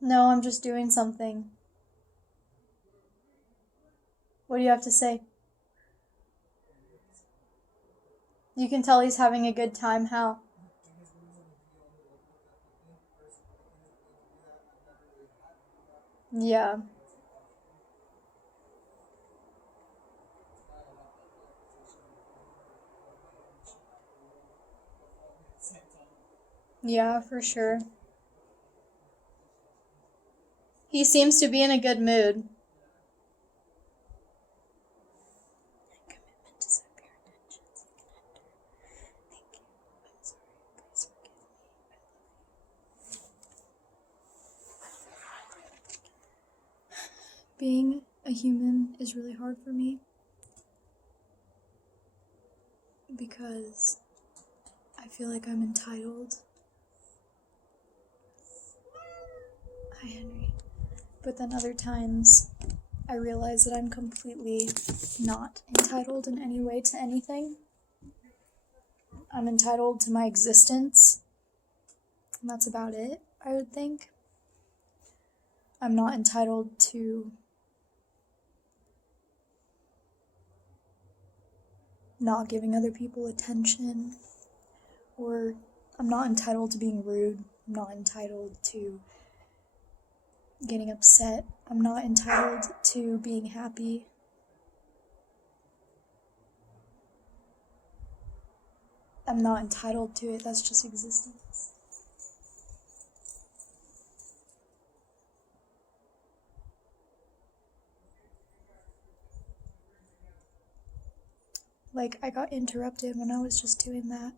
No, I'm just doing something. What do you have to say? You can tell he's having a good time. How? Yeah. Yeah, for sure. He seems to be in a good mood. Being a human is really hard for me because I feel like I'm entitled. Hi, Henry. But then other times, I realize that I'm completely not entitled in any way to anything. I'm entitled to my existence, and that's about it, I would think. I'm not entitled to not giving other people attention, or I'm not entitled to being rude. I'm not entitled to getting upset. I'm not entitled to being happy. I'm not entitled to it. That's just existence. Like, I got interrupted when I was just doing that.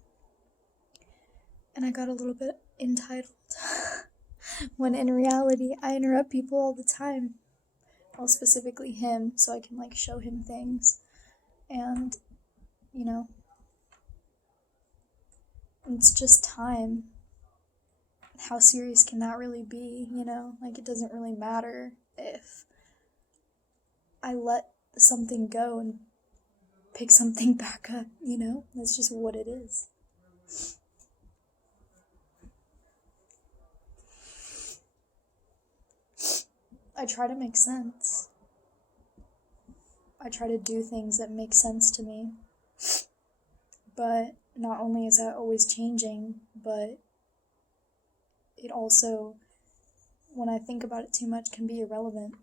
And I got a little bit entitled. When in reality, I interrupt people all the time. Well, specifically him, so I can, like, show him things. And, you know, it's just time. How serious can that really be, you know? Like, it doesn't really matter if I let something go and pick something back up, you know? That's just what it is. I try to make sense. I try to do things that make sense to me. But not only is that always changing, but it also, when I think about it too much, can be irrelevant.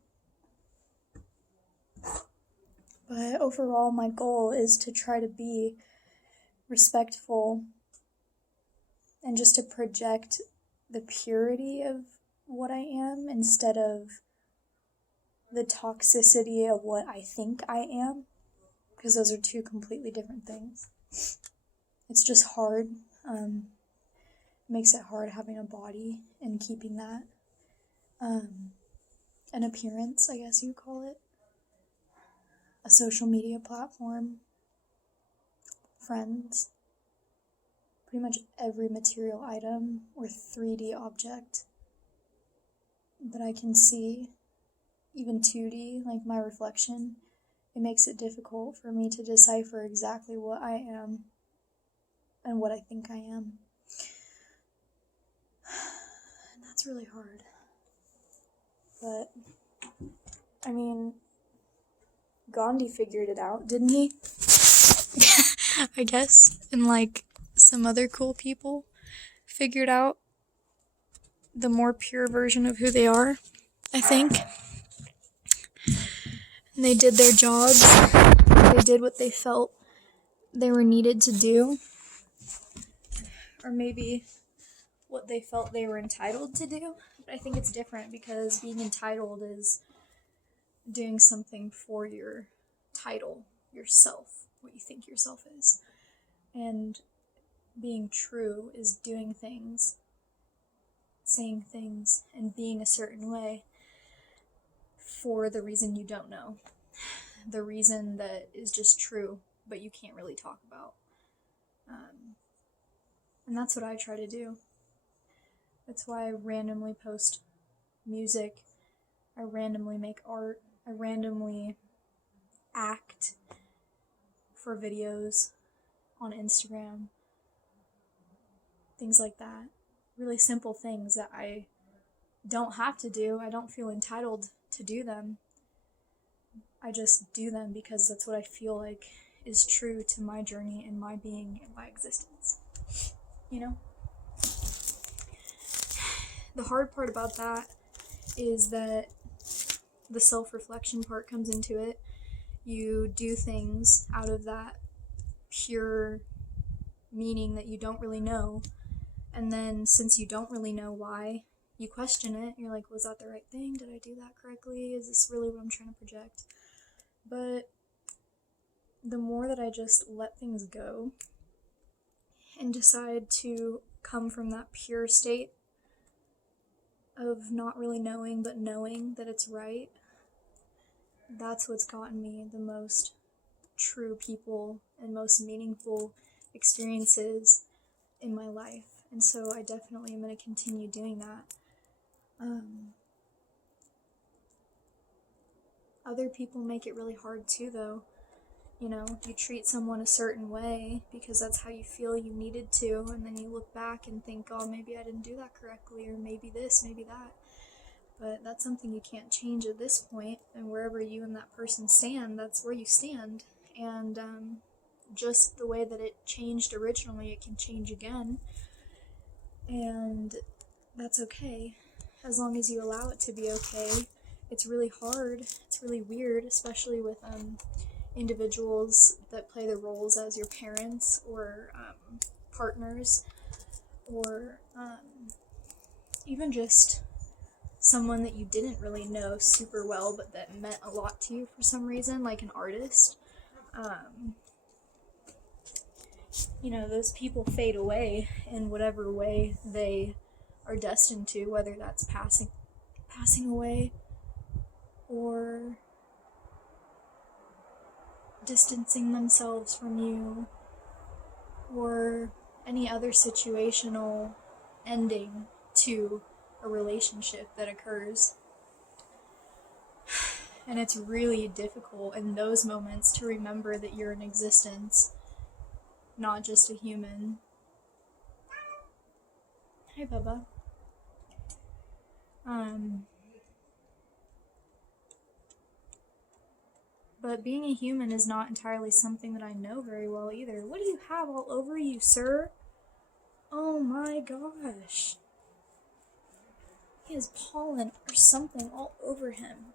But overall, my goal is to try to be respectful and just to project the purity of what I am instead of the toxicity of what I think I am, because those are two completely different things. It's just hard. Makes it hard having a body and keeping that. An appearance, I guess you call it. A social media platform. Friends. Pretty much every material item or 3D object that I can see, even 2D, like my reflection, it makes it difficult for me to decipher exactly what I am and what I think I am. And that's really hard. But, I mean, Gandhi figured it out, didn't he? I guess. And, like, some other cool people figured out the more pure version of who they are, I think. And they did their jobs. They did what they felt they were needed to do. Or maybe what they felt they were entitled to do. But I think it's different because being entitled is doing something for your title, yourself, what you think yourself is. And being true is doing things, saying things, and being a certain way for the reason you don't know. The reason that is just true, but you can't really talk about. And that's what I try to do. That's why I randomly post music. I randomly make art. I randomly act for videos on Instagram, things like that. Really simple things that I don't have to do. I don't feel entitled to do them. I just do them because that's what I feel like is true to my journey and my being and my existence. You know? The hard part about that is that the self-reflection part comes into it. You do things out of that pure meaning that you don't really know, and then since you don't really know why, you question it. You're like, was that the right thing? Did I do that correctly? Is this really what I'm trying to project? But the more that I just let things go and decide to come from that pure state of not really knowing but knowing that it's right, that's what's gotten me the most true people and most meaningful experiences in my life. And so I definitely am going to continue doing that. Other people make it really hard too, though. You know, you treat someone a certain way because that's how you feel you needed to, and then you look back and think, oh, maybe I didn't do that correctly, or maybe this, maybe that. But that's something you can't change at this point, and wherever you and that person stand, that's where you stand. And just the way that it changed originally, it can change again. And that's okay, as long as you allow it to be okay. It's really hard, it's really weird, especially with individuals that play the roles as your parents or partners, or even just someone that you didn't really know super well but that meant a lot to you for some reason, like an artist. You know, those people fade away in whatever way they are destined to, whether that's passing away or distancing themselves from you, or any other situational ending to a relationship that occurs. And it's really difficult in those moments to remember that you're in existence, not just a human. Hi, Bubba. But being a human is not entirely something that I know very well either. What do you have all over you, sir? Oh my gosh. He has pollen or something all over him.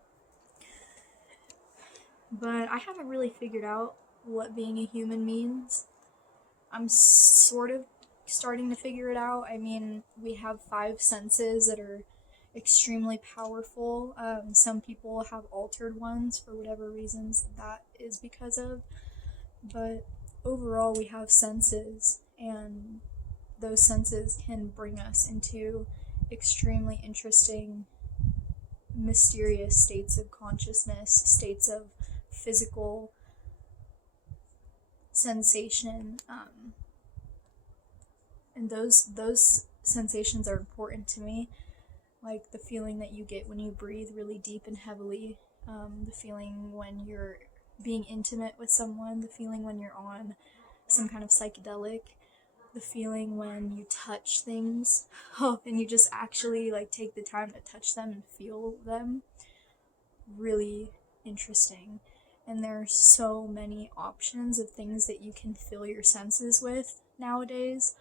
But I haven't really figured out what being a human means. I'm sort of starting to figure it out. I mean, we have 5 senses that are extremely powerful. Some people have altered ones for whatever reasons that is because of. But overall, we have senses, and those senses can bring us into extremely interesting, mysterious states of consciousness, states of physical sensation, and those sensations are important to me, like the feeling that you get when you breathe really deep and heavily, the feeling when you're being intimate with someone, the feeling when you're on some kind of psychedelic, the feeling when you touch things and you just actually like take the time to touch them and feel them. Really interesting. And there are so many options of things that you can fill your senses with nowadays.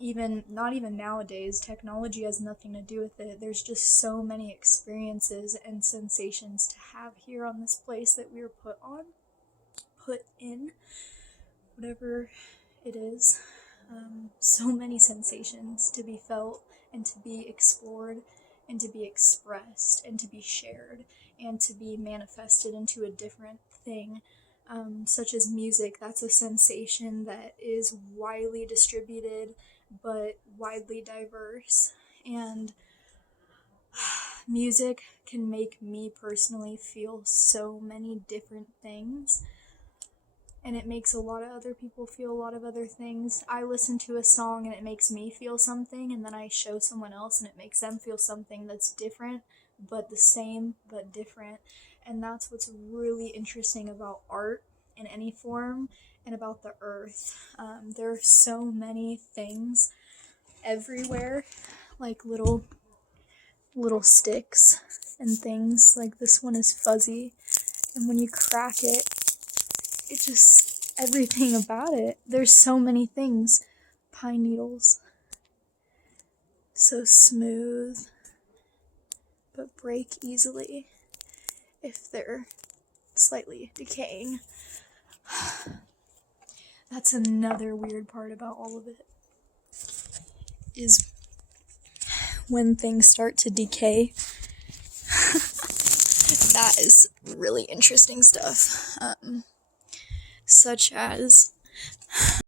Not even nowadays, technology has nothing to do with it. There's just so many experiences and sensations to have here on this place that we were put in, whatever it is. So many sensations to be felt and to be explored and to be expressed and to be shared and to be manifested into a different thing. Such as music, that's a sensation that is widely distributed but widely diverse, and music can make me personally feel so many different things, and it makes a lot of other people feel a lot of other things. I listen to a song and it makes me feel something, and then I show someone else and it makes them feel something that's different but the same but different. And that's what's really interesting about art in any form and about the earth. There are so many things everywhere, like little sticks and things. Like this one is fuzzy, and when you crack it, it just, everything about it. There's so many things. Pine needles, so smooth, but break easily if they're slightly decaying. That's another weird part about all of it, is when things start to decay. That is really interesting stuff. Such as